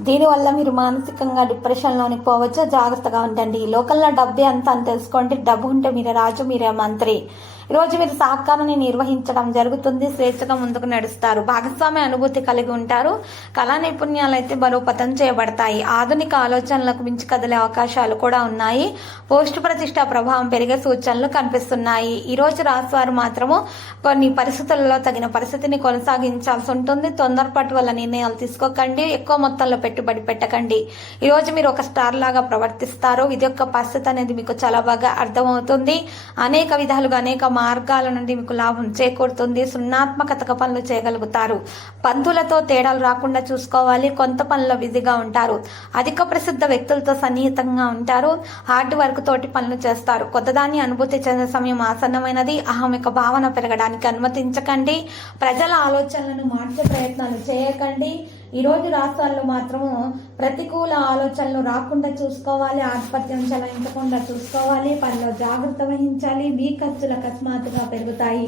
దీనివల్ల మీరు మానసికంగా డిప్రెషన్లోనికి పోవచ్చు. జాగ్రత్తగా ఉండండి. లోకల్లో డబ్బే అంత అని తెలుసుకోండి. డబ్బు ఉంటే మీరే రాజు మీరే మంత్రి. రోజు మీరు సహకారాన్ని నిర్వహించడం జరుగుతుంది స్వేచ్ఛగా ముందుకు నడుస్తారు. భాగస్వామి అనుభూతి కలిగి ఉంటారు. కళా నైపుణ్యాలు అయితే బలోపతం చేయబడతాయి. ఆధునిక ఆలోచనలకు మించి కదిలే అవకాశాలు కూడా ఉన్నాయి. పోస్ట్ ప్రతిష్ట ప్రభావం పెరిగే సూచనలు కనిపిస్తున్నాయి. ఈ రోజు రాసివారు మాత్రము కొన్ని పరిస్థితులలో తగిన పరిస్థితిని కొనసాగించాల్సి ఉంటుంది. తొందరపాటు వల్ల నిర్ణయాలు తీసుకోకండి. ఎక్కువ మొత్తంలో పెట్టుబడి పెట్టకండి. ఈ రోజు మీరు ఒక స్టార్ లాగా ప్రవర్తిస్తారు. ఇది యొక్క పరిస్థితి అనేది మీకు చాలా బాగా అర్థమవుతుంది. అనేక విధాలుగా అనేక మార్గాల నుండి మీకు లాభం చేకూరుతుంది. సున్నాత్మకతక పనులు చేయగలుగుతారు. పంతులతో తేడాలు రాకుండా చూసుకోవాలి. కొంత పనుల్లో బిజీగా ఉంటారు. అధిక ప్రసిద్ధ వ్యక్తులతో సన్నిహితంగా ఉంటారు. హార్డ్ వర్క్ తోటి పనులు చేస్తారు. కొత్తదాన్ని అనుభూతి చెందే సమయం ఆసన్నమైనది. అహమిక భావన పెరగడానికి అనుమతించకండి. ప్రజల ఆలోచనలను మార్చే ప్రయత్నాలు చేయకండి. ఈరోజు రాష్ట్రాల్లో మాత్రము ప్రతికూల ఆలోచనలు రాకుండా చూసుకోవాలి ఆధిపత్యం చలాయించకుండా చూసుకోవాలి పనిలో జాగ్రత్త వహించాలి మీ ఖర్చులు అకస్మాత్తుగా పెరుగుతాయి.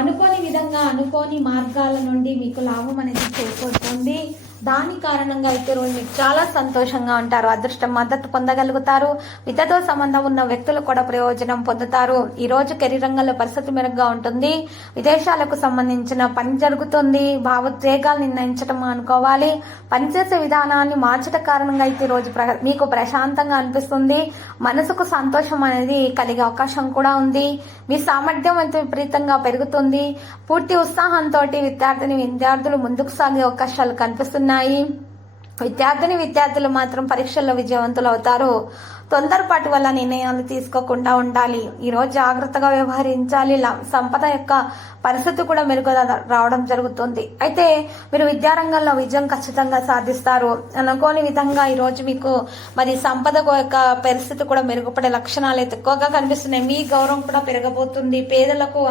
అనుకోని విధంగా అనుకోని మార్గాల నుండి మీకు లాభం అనేది చేకూరుతుంది. దాని కారణంగా అయితే రోజు మీకు చాలా సంతోషంగా ఉంటారు. అదృష్టం మద్దతు పొందగలుగుతారు. మితతో సంబంధం ఉన్న వ్యక్తులు కూడా ప్రయోజనం పొందుతారు. ఈ రోజు కెరీర్ రంగంలో పరిస్థితి మెరుగ్గా ఉంటుంది. విదేశాలకు సంబంధించిన పని జరుగుతుంది. భావోద్వేగాలు నిర్ణయించడం అనుకోవాలి పనిచేసే విధానాన్ని మార్చడం కారణంగా అయితే రోజు ప్ర- మీకు ప్రశాంతంగా అనిపిస్తుంది. మనసుకు సంతోషం అనేది కలిగే అవకాశం కూడా ఉంది. మీ సామర్థ్యం అయితే విపరీతంగా పెరుగుతుంది. పూర్తి ఉత్సాహంతో విద్యార్థిని విద్యార్థులు ముందుకు సాగే అవకాశాలు కనిపిస్తున్నాయి. విద్యార్థిని విద్యార్థులు మాత్రం పరీక్షల్లో విజయవంతులు అవుతారు. తొందరపాటు వల్ల నిర్ణయాలు తీసుకోకుండా ఉండాలి. ఈరోజు జాగ్రత్తగా వ్యవహరించాలి. సంపద యొక్క పరిస్థితి కూడా మెరుగు రావడం జరుగుతుంది. అయితే మీరు విద్యారంగంలో విజయం ఖచ్చితంగా సాధిస్తారు. అనుకోని విధంగా ఈ రోజు మీకు మరి సంపద యొక్క పరిస్థితి కూడా మెరుగుపడే లక్షణాలు అయితే ఎక్కువగా కనిపిస్తున్నాయి. మీ గౌరవం కూడా పెరగబోతుంది. పేదలకు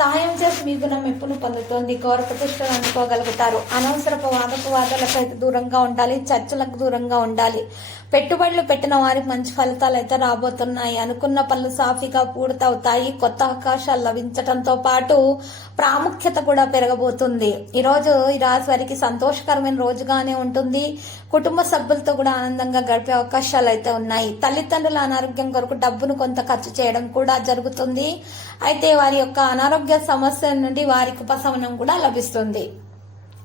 సహాయం చేసి మీ గుణం మెప్పును పొందుతుంది. గౌరవ ప్రతిష్టలు అందుకోగలుగుతారు. అనవసరపు వాదపు వాదాలకు అయితే దూరంగా ఉండాలి. చర్చలకు దూరంగా ఉండాలి. పెట్టుబడులు పెట్టిన వారికి మంచి ఫలితాలు అయితే రాబోతున్నాయి. అనుకున్న పనులు సాఫీగా పూర్తవుతాయి. కొత్త అవకాశాలు లభించడంతో పాటు ప్రాముఖ్యత కూడా పెరగబోతుంది. ఈరోజు ఈ రాశి వారికి సంతోషకరమైన రోజుగానే ఉంటుంది. కుటుంబ సభ్యులతో కూడా ఆనందంగా గడిపే అవకాశాలు అయితే ఉన్నాయి. తల్లిదండ్రుల అనారోగ్యం కొరకు డబ్బును కొంత ఖర్చు చేయడం కూడా జరుగుతుంది. అయితే వారి యొక్క అనారోగ్య సమస్య నుండి వారికి ఉపశమనం కూడా లభిస్తుంది.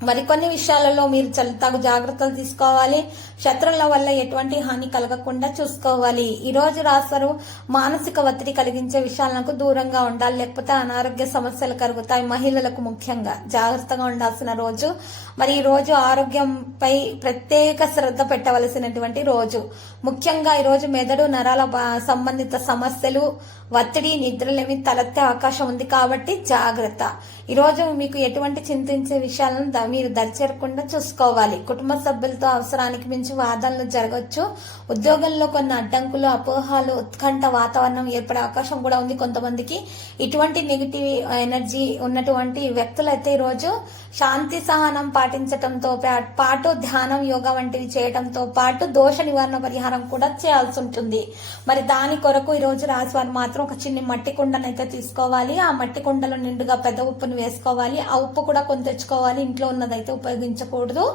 మరికొన్ని విషయాలలో మీరు తగు జాగ్రత్తలు తీసుకోవాలి. శత్రువుల వల్ల ఎటువంటి హాని కలగకుండా చూసుకోవాలి. ఈ రోజు రాస్తారు మానసిక ఒత్తిడి కలిగించే విషయాలకు దూరంగా ఉండాలి. లేకపోతే అనారోగ్య సమస్యలు కలుగుతాయి. మహిళలకు ముఖ్యంగా జాగ్రత్తగా ఉండాల్సిన రోజు. మరి ఈ రోజు ఆరోగ్యంపై ప్రత్యేక శ్రద్ధ పెట్టవలసినటువంటి రోజు. ముఖ్యంగా ఈరోజు మెదడు నరాల బా- సంబంధిత సమస్యలు ఒత్తిడి నిద్రలేమి తలెత్తే అవకాశం ఉంది కాబట్టి జాగ్రత్త. ఈరోజు మీకు ఎటువంటి చింతించే విషయాలను మీరు దరిచేరకుండా చూసుకోవాలి. కుటుంబ సభ్యులతో అవసరానికి మించి వాదనలు జరగవచ్చు ఉద్యోగంలో కొన్ని అడ్డంకులు అపోహాలు ఉత్కంఠ వాతావరణం ఏర్పడే అవకాశం కూడా ఉంది కొంతమందికి. ఇటువంటి నెగిటివ్ ఎనర్జీ ఉన్నటువంటి వ్యక్తులైతే ఈరోజు శాంతి సహనం పాటించటంతో పా- పాటు ధ్యానం యోగా వంటివి చేయడంతో పాటు దోష నివారణ పరిహారం కూడా చేయాల్సి ఉంటుంది. మరి దాని కొరకు ఈ రోజు రాశివారు మాత్రం ఒక చిన్న మట్టి కుండనైతే తీసుకోవాలి. ఆ మట్టి కుండలో నిండుగా పెద్ద ఉప్పును వేసుకోవాలి. ఆ ఉప్పు కూడా కొంత తెచ్చుకోవాలి. ఇంట్లో ఉన్నదైతే ఉపయోగించకూడదు.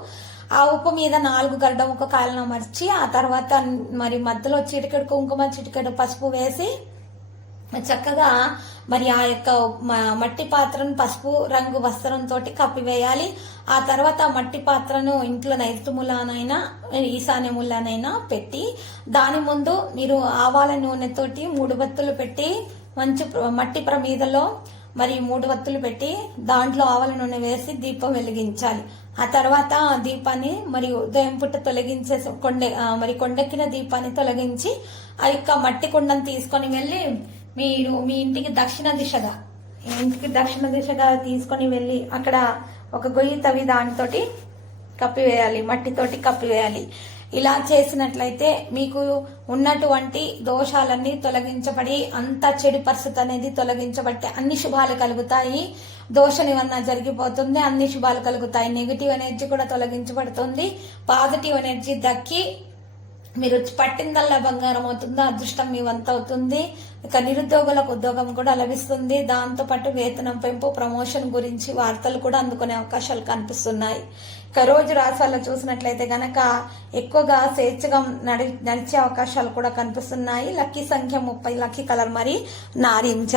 ఆ ఉప్పు మీద నాలుగు గడ్డ ఒక కాయలను అమర్చి ఆ తర్వాత మరి మధ్యలో చిటికెడు కుంకుమ చిటికెడు పసుపు వేసి చక్కగా మరి ఆ యొక్క మట్టి పాత్రను పసుపు రంగు వస్త్రంతో కప్పివేయాలి ఆ తర్వాత ఆ మట్టి పాత్రను ఇంట్లో నైరుతి మూలానైనా ఈశాన్య పెట్టి దాని ముందు మీరు ఆవాల నూనెతోటి మూడు బత్తులు పెట్టి మంచి ప్ర- మట్టి ప్రమీదలో మరి మూడు వత్తులు పెట్టి దాంట్లో ఆవల నూనె వేసి దీపం వెలిగించాలి. ఆ తర్వాత దీపాన్ని మరి ఉదయం పుట్ట తొలగించే కొండ మరి కొండెక్కిన దీపాన్ని తొలగించి ఆ యొక్క మట్టి కుండను తీసుకొని వెళ్ళి మీరు మీ ఇంటికి దక్షిణ దిశగా ఇంటికి దక్షిణ దిశగా తీసుకొని వెళ్ళి అక్కడ ఒక గొయ్యి తవ్వి దానితోటి కప్పివేయాలి మట్టితోటి కప్పివేయాలి ఇలా చేసినట్లయితే మీకు ఉన్నటువంటి దోషాలన్నీ తొలగించబడి అంత చెడు పరిస్థితి అనేది తొలగించబట్టి అన్ని శుభాలు కలుగుతాయి. దోష నివరణ జరిగిపోతుంది. అన్ని శుభాలు కలుగుతాయి. నెగిటివ్ ఎనర్జీ కూడా తొలగించబడుతుంది. పాజిటివ్ ఎనర్జీ దక్కి మీరు పట్టిందల్లా బంగారం అవుతుంది? అదృష్టం మీ వంత అవుతుంది. ఇక నిరుద్యోగులకు ఉద్యోగం కూడా లభిస్తుంది. దాంతో పాటు వేతనం పెంపు ప్రమోషన్ గురించి వార్తలు కూడా అందుకునే అవకాశాలు కనిపిస్తున్నాయి. ఇక రోజు రాశాల్లో చూసినట్లయితే గనక ఎక్కువగా స్వేచ్ఛగా నడి నడిచే అవకాశాలు కూడా కనిపిస్తున్నాయి. లక్కీ సంఖ్య ముప్పై లక్కీ కలర్ మరి నారింజ.